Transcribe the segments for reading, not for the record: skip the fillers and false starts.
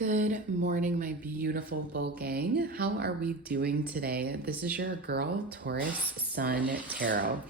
Good morning, my beautiful bull gang. How are we doing today? This is your girl, Taurus Sun Tarot.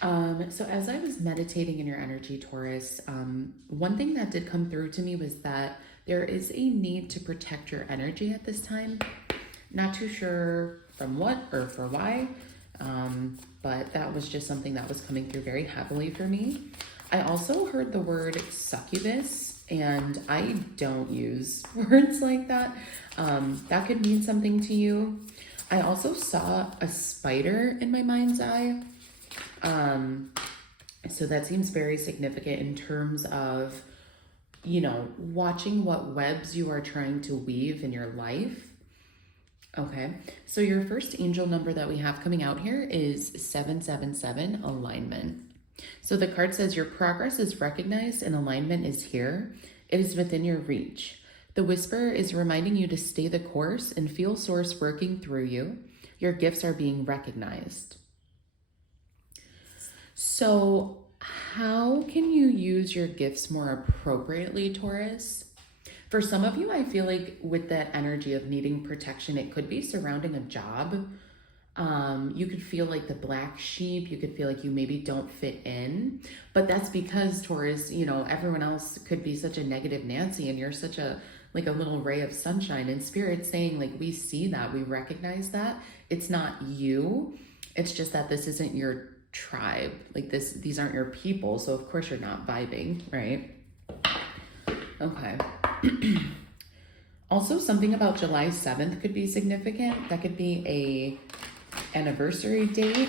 So as I was meditating in your energy, Taurus, one thing that did come through to me was that there is a need to protect your energy at this time. Not too sure from what or for why, but that was just something that was coming through very heavily for me. I also heard the word succubus, and I don't use words like that. That could mean something to you. I also saw a spider in my mind's eye. So that seems very significant in terms of, watching what webs you are trying to weave in your life. Okay, so your first angel number that we have coming out here is 777, alignment. So the card says your progress is recognized and alignment is here. It is within your reach. The whisper is reminding you to stay the course and feel source working through you. Your gifts are being recognized. So how can you use your gifts more appropriately, Taurus? For some of you, I feel like with that energy of needing protection, it could be surrounding a job. You could feel like the black sheep. You could feel like you maybe don't fit in. But that's because, Taurus, everyone else could be such a negative Nancy and you're such a little ray of sunshine. And Spirit's saying, we see that, we recognize that. It's not you. It's just that this isn't your tribe. These aren't your people. So of course you're not vibing, right? Okay. Also, something about July 7th could be significant. That could be a anniversary date.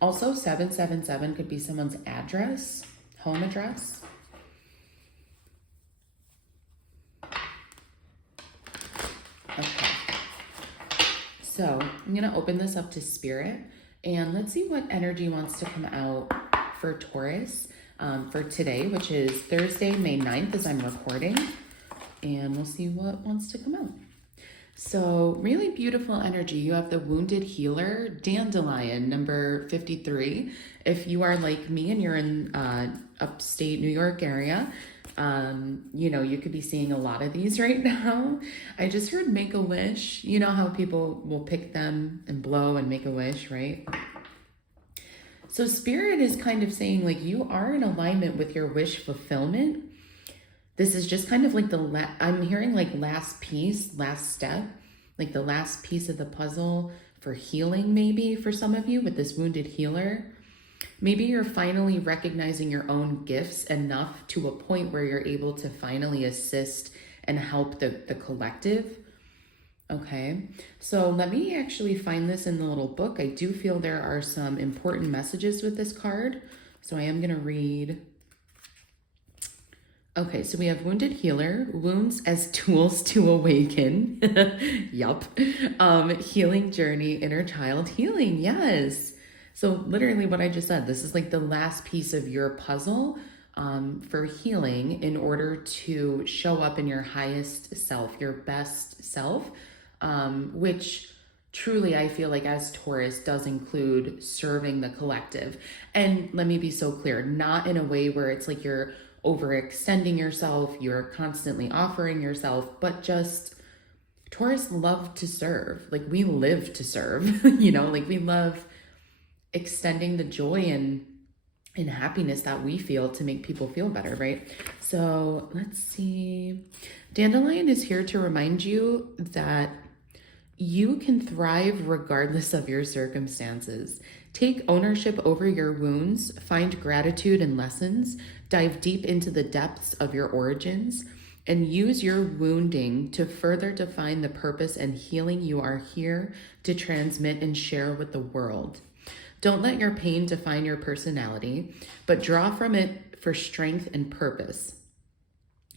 Also, 777 could be someone's address, home address. Okay. So I'm going to open this up to Spirit and let's see what energy wants to come out for Taurus for today, which is Thursday, May 9th as I'm recording. And we'll see what wants to come out. So really beautiful energy. You have the Wounded Healer, Dandelion, number 53. If you are like me and you're in upstate New York area, you could be seeing a lot of these right now. I just heard Make a Wish. You know how people will pick them and blow and make a wish, right? So Spirit is kind of saying you are in alignment with your wish fulfillment. This is just kind of I'm hearing last piece, last step, the last piece of the puzzle for healing maybe for some of you with this Wounded Healer. Maybe you're finally recognizing your own gifts enough to a point where you're able to finally assist and help the collective. Okay, so let me actually find this in the little book. I do feel there are some important messages with this card. So I am going to read. Okay, so we have Wounded Healer, wounds as tools to awaken. Yup. Healing journey, inner child healing. Yes. So literally what I just said, this is the last piece of your puzzle for healing in order to show up in your highest self, your best self, which truly I feel as Taurus does include serving the collective. And let me be so clear, not in a way where it's you're overextending yourself, you're constantly offering yourself, but just Taurus love to serve. We live to serve, we love extending the joy and happiness that we feel to make people feel better, right? So let's see. Dandelion is here to remind you that you can thrive regardless of your circumstances. Take ownership over your wounds, find gratitude and lessons, dive deep into the depths of your origins, and use your wounding to further define the purpose and healing you are here to transmit and share with the world. Don't let your pain define your personality, but draw from it for strength and purpose.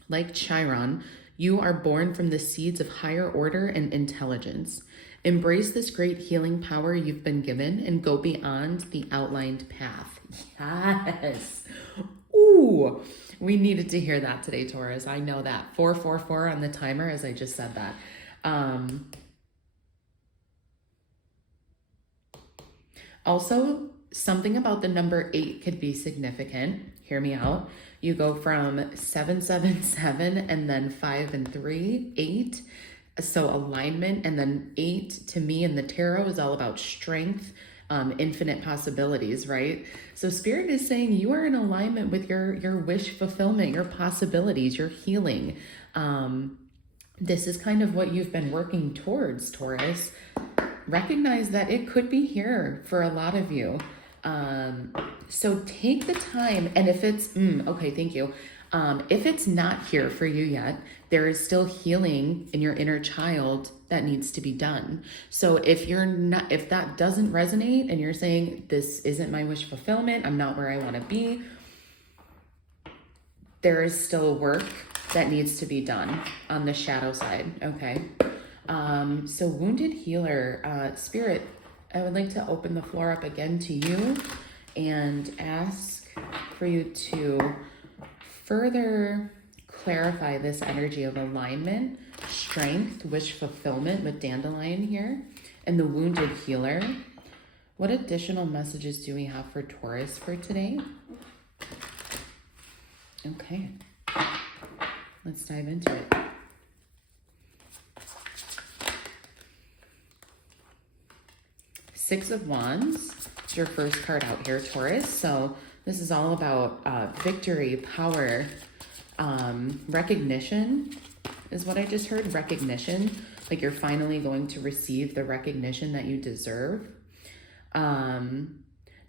Like Chiron, you are born from the seeds of higher order and intelligence. Embrace this great healing power you've been given and go beyond the outlined path. Yes. Ooh, we needed to hear that today, Taurus. I know that. 444 on the timer as I just said that. Also, something about the number 8 could be significant. Hear me out. You go from 777 and then 5 and 3, 8. So alignment, and then 8 to me in the tarot is all about strength, infinite possibilities, right? So Spirit is saying you are in alignment with your wish fulfillment, your possibilities, your healing. This is kind of what you've been working towards, Taurus. Recognize that it could be here for a lot of you. So take the time, and if it's, okay, thank you. If it's not here for you yet, there is still healing in your inner child that needs to be done. So if that doesn't resonate and you're saying, this isn't my wish fulfillment, I'm not where I want to be, there is still work that needs to be done on the shadow side, okay? So Wounded Healer, Spirit, I would like to open the floor up again to you and ask for you to further clarify this energy of alignment, strength, wish fulfillment with Dandelion here, and the Wounded Healer. What additional messages do we have for Taurus for today? Okay, let's dive into it. Six of Wands is your first card out here, Taurus. So this is all about victory, power, recognition is what I just heard. Recognition, like you're finally going to receive the recognition that you deserve.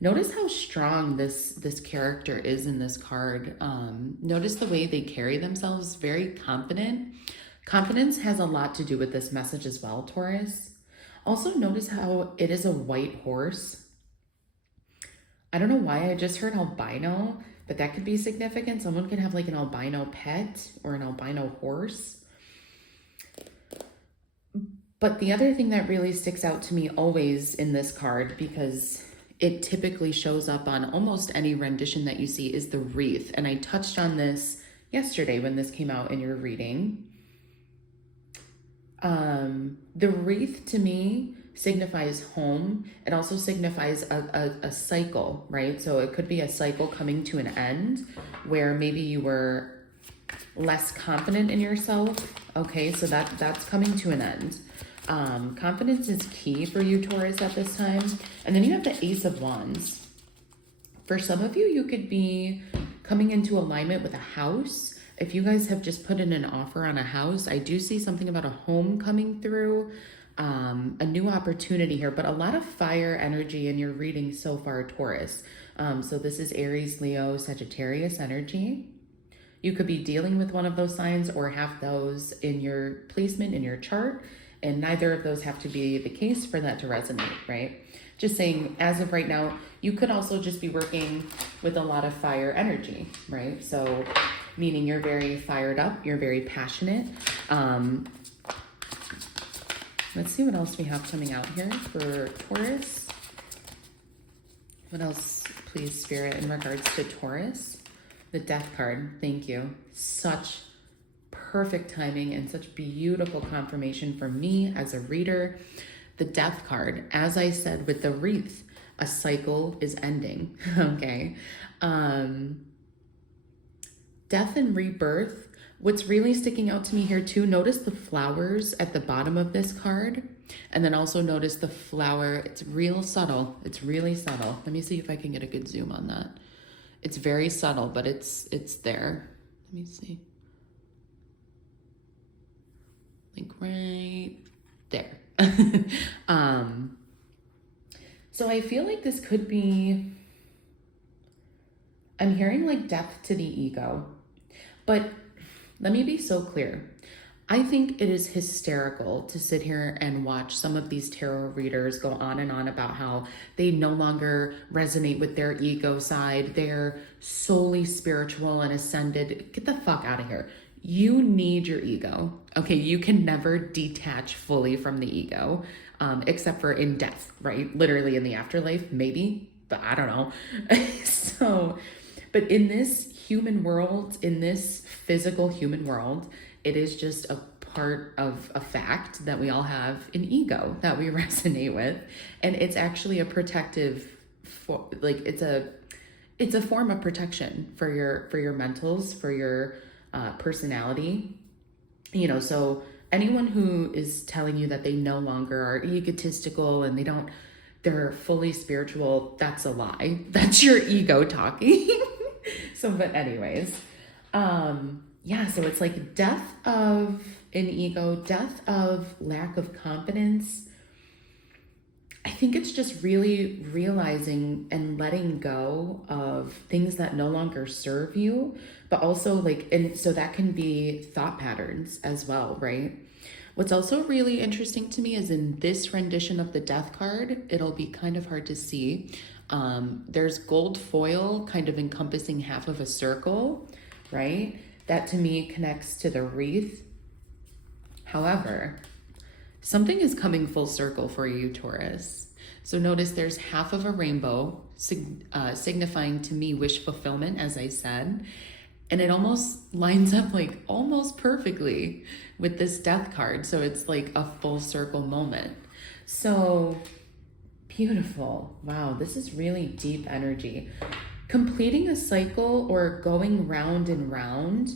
Notice how strong this character is in this card. Notice the way they carry themselves, very confident. Confidence has a lot to do with this message as well, Taurus. Also notice how it is a white horse. I don't know why I just heard albino, but that could be significant. Someone could have like an albino pet or an albino horse. But the other thing that really sticks out to me always in this card, because it typically shows up on almost any rendition that you see, is the wreath. And I touched on this yesterday when this came out in your reading. The wreath to me signifies home. It also signifies a cycle, right? So it could be a cycle coming to an end where maybe you were less confident in yourself. Okay, so that's coming to an end. Confidence is key for you, Taurus, at this time. And then you have the Ace of Wands. For some of you, you could be coming into alignment with a house. If you guys have just put in an offer on a house, I do see something about a home coming through, a new opportunity here, but a lot of fire energy in your reading so far, Taurus. So this is Aries, Leo, Sagittarius energy. You could be dealing with one of those signs or have those in your placement in your chart, and neither of those have to be the case for that to resonate, right? Just saying, as of right now, you could also just be working with a lot of fire energy, right? So meaning you're very fired up, you're very passionate. Let's see what else we have coming out here for Taurus. What else, please, Spirit, in regards to Taurus? The Death card, thank you. Such perfect timing and such beautiful confirmation for me as a reader. The Death card, as I said with the wreath, a cycle is ending, okay? Death and rebirth. What's really sticking out to me here too, notice the flowers at the bottom of this card. And then also notice the flower. It's real subtle. It's really subtle. Let me see if I can get a good zoom on that. It's very subtle, but it's there. Let me see. Like right there. So I feel like this could be, I'm hearing like death to the ego, but let me be so clear. I think it is hysterical to sit here and watch some of these tarot readers go on and on about how they no longer resonate with their ego side. They're solely spiritual and ascended. Get the fuck out of here. You need your ego. Okay, you can never detach fully from the ego, except for in death, right? Literally in the afterlife, maybe, but I don't know. So, but in this human world, in this physical human world, it is just a part of a fact that we all have an ego that we resonate with. And it's actually a protective, It's a form of protection for your mentals, for your personality. You know, so anyone who is telling you that they no longer are egotistical and they're fully spiritual, that's a lie. That's your ego talking. So, but anyways, yeah, so it's like death of an ego, death of lack of confidence. I think it's just really realizing and letting go of things that no longer serve you, but also like, and so that can be thought patterns as well, right? What's also really interesting to me is in this rendition of the death card, it'll be kind of hard to see. There's gold foil kind of encompassing half of a circle, right? That to me connects to the wreath. However, something is coming full circle for you, Taurus. So notice there's half of a rainbow, signifying to me wish fulfillment, as I said. And it almost lines up like almost perfectly with this death card. So it's like a full circle moment. So beautiful. Wow, this is really deep energy. Completing a cycle or going round and round.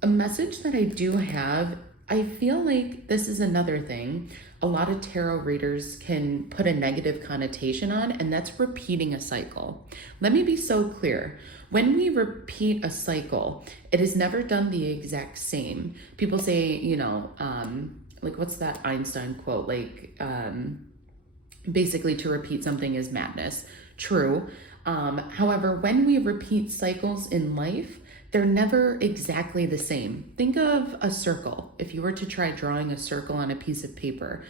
A message that I do have, I feel like this is another thing a lot of tarot readers can put a negative connotation on, and that's repeating a cycle. Let me be so clear. When we repeat a cycle, it is never done the exact same. People say, you know, like what's that Einstein quote? Like, basically to repeat something is madness. True. However, when we repeat cycles in life, they're never exactly the same. Think of a circle. If you were to try drawing a circle on a piece of paper,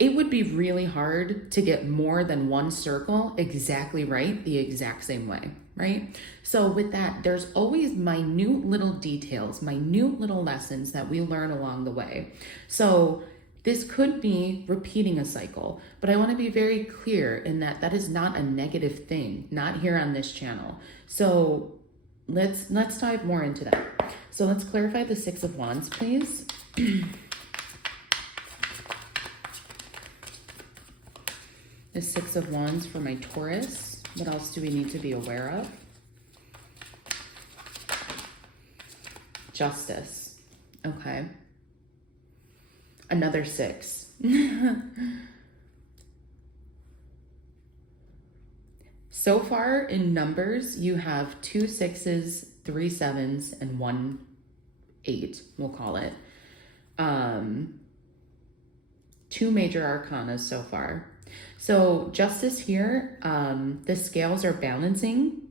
it would be really hard to get more than one circle exactly right the exact same way, right? So with that, there's always minute little details, minute little lessons that we learn along the way. So this could be repeating a cycle, but I want to be very clear in that that is not a negative thing, not here on this channel. So let's dive more into that. So let's clarify the Six of Wands, please. The Six of Wands for my Taurus. What else do we need to be aware of? Justice. Okay. Another six. So far in numbers, you have 2 6s, 3 7s, and 1 8, we'll call it. 2 major arcana so far. So justice here, the scales are balancing.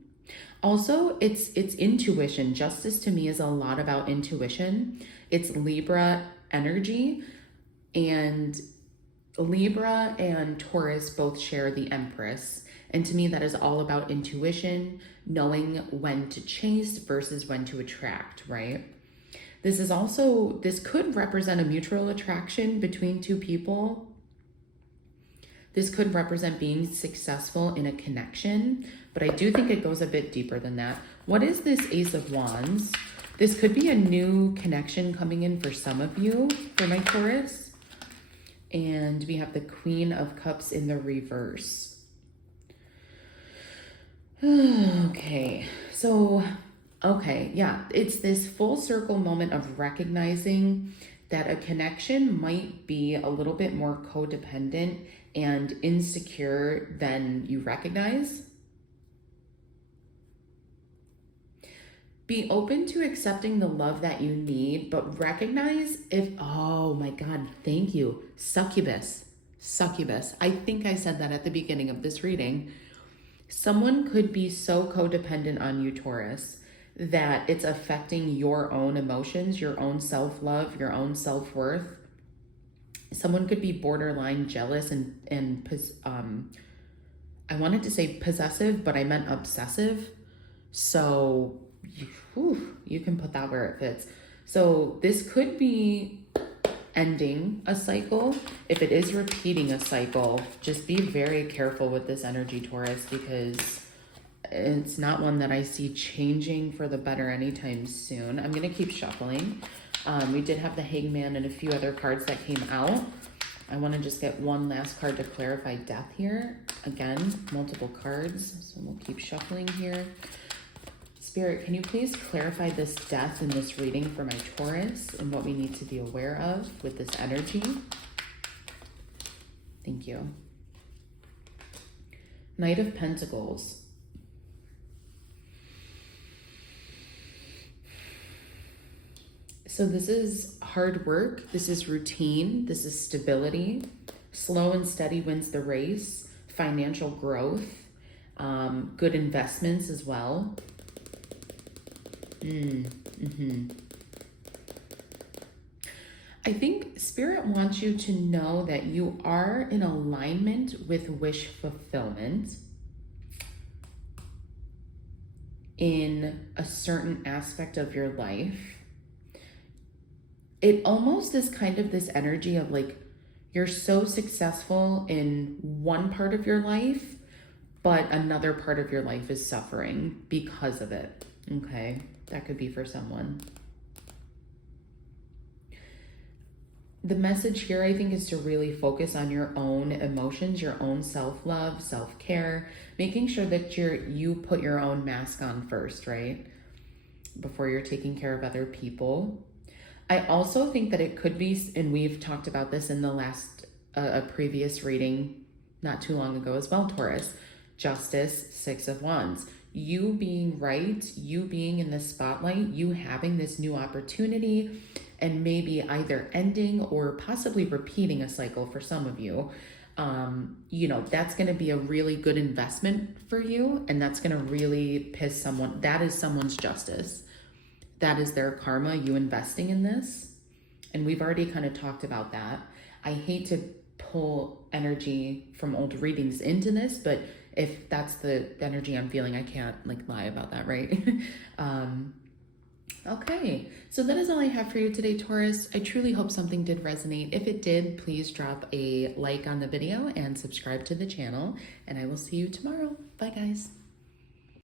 Also, it's intuition. Justice to me is a lot about intuition. It's Libra energy, and Libra and Taurus both share the Empress. And to me, that is all about intuition, knowing when to chase versus when to attract, right? This could represent a mutual attraction between two people. This could represent being successful in a connection, but I do think it goes a bit deeper than that. What is this Ace of Wands? This could be a new connection coming in for some of you, for my Taurus. And we have the Queen of Cups in the reverse. Okay, so, yeah, it's this full circle moment of recognizing that a connection might be a little bit more codependent and insecure than you recognize. Be open to accepting the love that you need, but recognize if, oh my God, thank you. Succubus. I think I said that at the beginning of this reading. Someone could be so codependent on you, Taurus, that it's affecting your own emotions, your own self-love, your own self-worth. Someone could be borderline jealous and I wanted to say possessive, but I meant obsessive. So you can put that where it fits. So this could be ending a cycle. If it is repeating a cycle, just be very careful with this energy, Taurus, because it's not one that I see changing for the better anytime soon. I'm going to keep shuffling. We did have the Hangman and a few other cards that came out. I want to just get one last card to clarify death here. Again, multiple cards, so we'll keep shuffling here. Spirit, can you please clarify this death in this reading for my Taurus and what we need to be aware of with this energy? Thank you. Knight of Pentacles. So this is hard work. This is routine. This is stability. Slow and steady wins the race. Financial growth. Good investments as well. I think Spirit wants you to know that you are in alignment with wish fulfillment in a certain aspect of your life. It almost is kind of this energy of like, you're so successful in one part of your life, but another part of your life is suffering because of it. Okay, that could be for someone. The message here, I think, is to really focus on your own emotions, your own self-love, self-care, making sure that you put your own mask on first, right? Before you're taking care of other people. I also think that it could be, and we've talked about this in the last, a previous reading not too long ago as well, Taurus, Justice, Six of Wands. You being right, you being in the spotlight, you having this new opportunity, and maybe either ending or possibly repeating a cycle for some of you. You know, that's going to be a really good investment for you, and that's going to really piss someone. That is someone's justice. That is their karma, you investing in this. And we've already kind of talked about that. I hate to pull energy from old readings into this, but if that's the energy I'm feeling, I can't like lie about that, right? Okay, so that is all I have for you today, Taurus. I truly hope something did resonate. If it did, please drop a like on the video and subscribe to the channel, and I will see you tomorrow. Bye, guys.